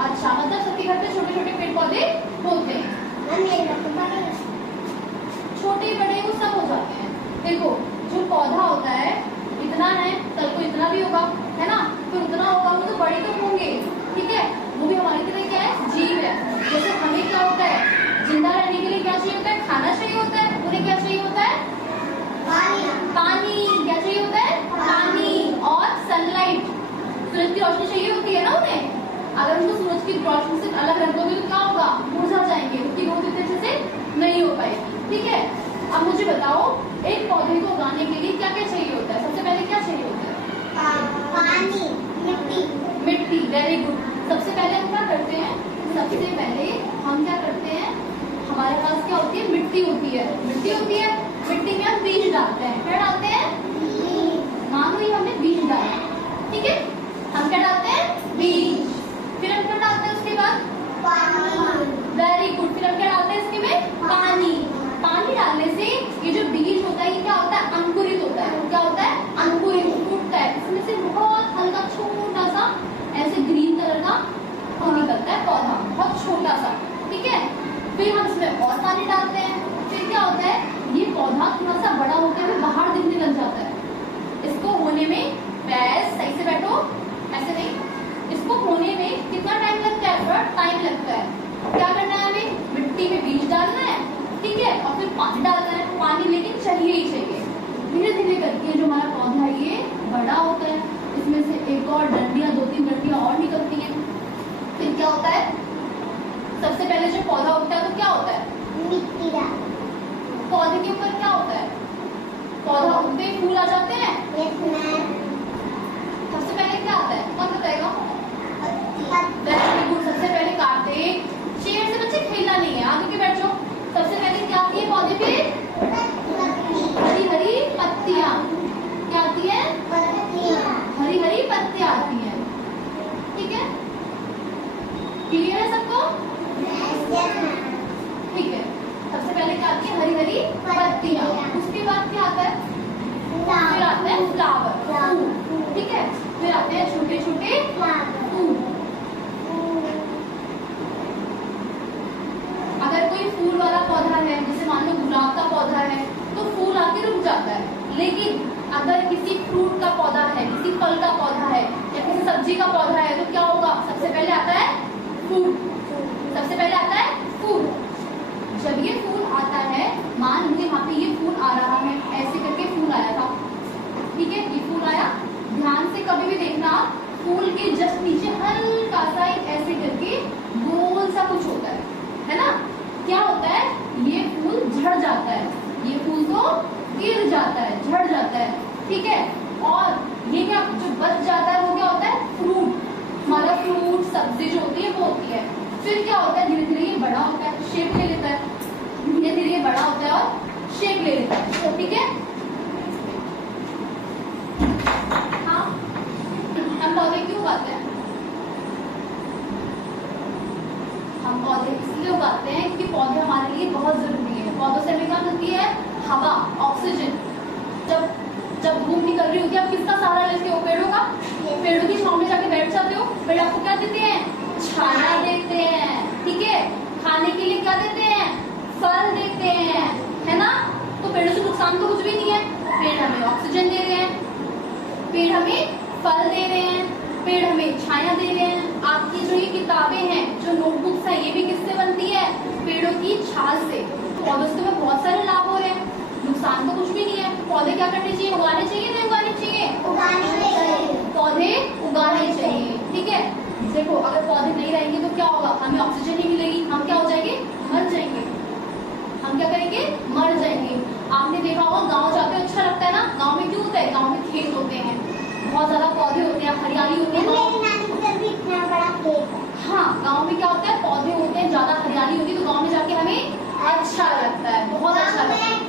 अच्छा, मतलब सबके घर पे छोटे छोटे पेड़ पौधे होते हैं। छोटे बड़े वो सब हो जाते हैं। देखो जो पौधा होता है इतना है, कल को इतना भी होगा, है ना, फिर उतना होगा, वो तो बड़े तो होंगे, ठीक है। वो भी हमारी तरह क्या है, जीव है। जैसे हमें क्या होता है, जिंदा रहने के लिए क्या चाहिए होता है, खाना चाहिए होता है। उन्हें क्या चाहिए होता है, पानी। क्या चाहिए होता है, पानी और सनलाइट, सूरज की रोशनी चाहिए होती है ना उन्हें। अगर उनको सूरज की रोशनी से अलग रख दोगे तो क्या होगा, मुरझा जाएंगे, उनकी ग्रोथ इतने अच्छे से नहीं हो पाएगी, ठीक है। अब मुझे बताओ एक पौधे को उगाने के लिए क्या क्या चाहिए होता है, सबसे पहले क्या चाहिए होता है, पानी, मिट्टी। Very good. सबसे पहले हम क्या करते हैं, सबसे पहले हम क्या करते हैं, हमारे पास क्या होती है, मिट्टी होती है। मिट्टी होती है, मिट्टी में हम बीज डालते हैं। क्या डालते हैं, मान लो ये हमने बीज डाला, ठीक है। हम क्या डालते हैं, बीज। फिर हम क्या डालते हैं उसके बाद, वेरी गुड। फिर हम क्या डालते हैं इसके में, पानी। पानी डालने से ये जो बीज होता है ये क्या होता है, अंकुरित होता है। क्या होता है, अंकुरित, फूटता है। इसमें से बहुत हल्का छोटा सा ऐसे ग्रीन कलर का वो निकलता है पौधा, बहुत छोटा सा, ठीक है। फिर हम इसमें और पानी डालते हैं। फिर क्या होता है, ये पौधा थोड़ा सा बड़ा होकर भी बाहर दिखने लग जाता है। इसको होने में, पैर सही से बैठो, ऐसे नहीं, इसको होने में कितना टाइम लगता है, थोड़ा टाइम लगता है। क्या करना है, हमें मिट्टी में बीज डालना है, ठीक है, और फिर पानी डालना है। पानी लेकिन चाहिए ही चाहिए। धीरे धीरे करके जो हमारा पौधा है ये बड़ा होता है, इसमें से एक और डंडियां, 2-3 डंडियां और निकलती हैं। फिर क्या होता है, सबसे पहले जो पौधा होता है तो क्या होता है, मिट्टी डाल। पौधे के ऊपर क्या होता है, पौधा उगते ही फूल आ जाते हैं। सबसे पहले क्या आता है, कौन बताएगा, सबसे पहले काटते, शेर से बच्चे खेलना नहीं है, आगे के बैठ जाओ। सबसे पहले क्या आती है पौधे पे, हरी हरी पत्तियां। क्या आती है, हरी हरी पत्तियां आती हैं, ठीक है। क्लियर है सबको, ठीक है। सबसे पहले क्या आती है, हरी हरी पत्तियां। उसके बाद क्या आता है, फिर आता है फ्लावर, ठीक है। फिर आते हैं छोटे छोटे फूल। अगर कोई फूल वाला पौधा है, जैसे मान लो गुलाब का पौधा है, तो फूल आके रुक जाता है। लेकिन अगर किसी फ्रूट का पौधा है, किसी फल का पौधा है या किसी सब्जी का पौधा है, तो क्या होगा, सबसे पहले आता है फूल। सबसे पहले आता है फूल। जब ये फूल आता है, मान लो यहाँ पे ये फूल आ रहा है, ऐसे करके फूल आया था, ठीक है, ये फूल आया। ध्यान से कभी भी देखना, फूल के जस्ट नीचे हल्का सा ऐसे करके गोल सा कुछ होता है ना। क्या होता है, ये फूल झड़ जाता है, ये फूल तो गिर जाता है, झड़ जाता है, ठीक है। और ये क्या जो बच जाता है वो क्या होता है, फ्रूट। हमारा फ्रूट सब्जी जो होती है वो होती है। फिर क्या होता है, धीरे धीरे ये बड़ा होता है, शेप ले लेता है, धीरे धीरे ये बड़ा होता है और शेप ले लेता है, ठीक है। हाँ, हम पौधे क्यों उगाते हैं, हम पौधे इसलिए उगाते हैं क्योंकि पौधे हमारे लिए बहुत जरूरी है। पौधों से हमें क्या मिलती है, हवा, ऑक्सीजन। जब धूप निकल रही होती है, आप किसका सहारा लेते हो, पेड़ों का। पेड़ों की छांव में जाके बैठ जाते हो, पेड़ आपको क्या देते हैं, छाया देते हैं, ठीक है। खाने के लिए क्या देते हैं, फल देते हैं, है ना। तो पेड़ों से नुकसान तो कुछ भी नहीं है। पेड़ हमें ऑक्सीजन दे रहे हैं, पेड़ हमें फल दे रहे हैं, पेड़ हमें छाया दे रहे हैं। आपकी जो ये किताबें हैं, जो नोटबुक्स हैं, ये भी किससे बनती है, पेड़ों की छाल से। पौधों से हमें बहुत सारे लाभ हो रहे हैं, नुकसान तो कुछ भी नहीं है। पौधे क्या करने चाहिए, उगाने चाहिए, नहीं उगाने चाहिए, पौधे उगाने चाहिए, ठीक है। देखो अगर पौधे नहीं रहेंगे तो क्या होगा, हमें ऑक्सीजन नहीं मिलेगी, हम क्या हो जाएंगे, मर जाएंगे। हम क्या करेंगे, मर जाएंगे। आपने देखा होगा गाँव जाके अच्छा लगता है ना, गाँव में क्यों होता है, गाँव में खेत होते हैं, बहुत ज्यादा पौधे होते हैं, हरियाली होती है। हाँ, गाँव में क्या होता है, पौधे होते हैं, ज्यादा हरियाली होती है, तो गाँव में जाके हमें अच्छा लगता है, बहुत अच्छा लगता है।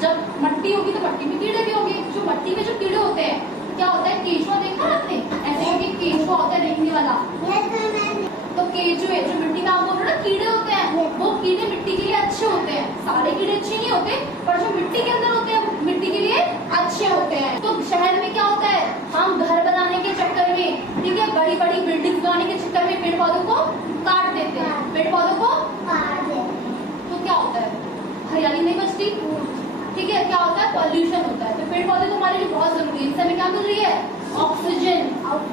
जब मट्टी होगी तो मट्टी में कीड़े भी होंगे। जो मट्टी में जो कीड़े होते हैं, क्या होता है, केंचुआ देखा ना आपने, ऐसे करके केंचुआ होता है रेंगने वाला। तो केंचुए जो मिट्टी में आप बोल रहे हो ना कीड़े होते हैं, वो कीड़े मिट्टी के लिए अच्छे होते हैं। सारे कीड़े अच्छे नहीं होते, पर जो मिट्टी के अंदर होते हैं मिट्टी के लिए अच्छे होते हैं। तो शहर में क्या होता है, हम घर बनाने के चक्कर में, ठीक है, बड़ी बड़ी लगाने के चक्कर में पेड़ पौधों को काट देते हैं, पेड़ पौधों को तो क्या होता है, हरियाली नहीं बचती। ठीक है, क्या होता है, पॉल्यूशन होता है। तो पेड़ पौधे तो हमारे लिए बहुत जरूरी है। इनसे हमें क्या मिल रही है, ऑक्सीजन।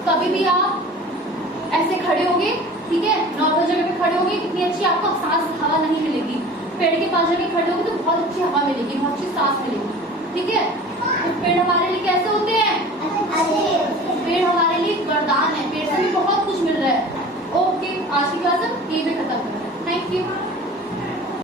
कभी भी आप ऐसे खड़े होगे, ठीक है, नॉर्मल जगह पे खड़े होगे, कितनी अच्छी आपको सांस हवा नहीं मिलेगी। पेड़ के पास जाके खड़े होगे तो बहुत अच्छी हवा मिलेगी, बहुत अच्छी सांस मिलेगी। ठीक है,